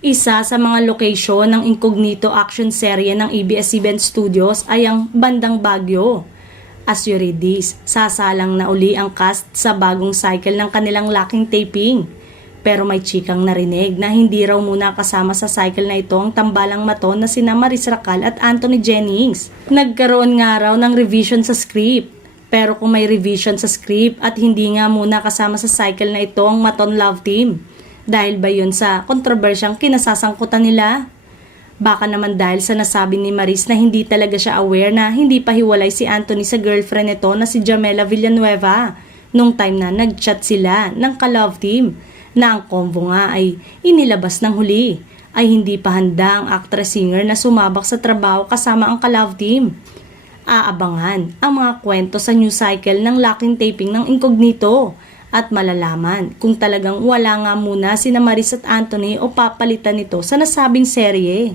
Isa sa mga lokasyon ng incognito action serye ng ABS-CBN Studios ay ang Bandang Baguio. As you read this, sasalang na uli ang cast sa bagong cycle ng kanilang locking taping. Pero may chikang narinig na hindi raw muna kasama sa cycle na ito ang tambalang maton na sina Maris Racal at Anthony Jennings. Nagkaroon nga raw ng revision sa script. Pero kung may revision sa script at hindi nga muna kasama sa cycle na ito ang maton love team, dahil ba yun sa kontrobersyang kinasasangkutan nila? Baka naman dahil sa nasabi ni Maris na hindi talaga siya aware na hindi pa hiwalay si Anthony sa girlfriend nito na si Jamela Villanueva nung time na nag-chat sila ng ka-love team na ang combo nga ay inilabas ng huli ay hindi pa handa ang actress-singer na sumabak sa trabaho kasama ang ka-love team. Aabangan ang mga kwento sa new cycle ng locking taping ng incognito at malalaman kung talagang wala nga muna sina Maris at Anthony o papalitan nito sa nasabing serye.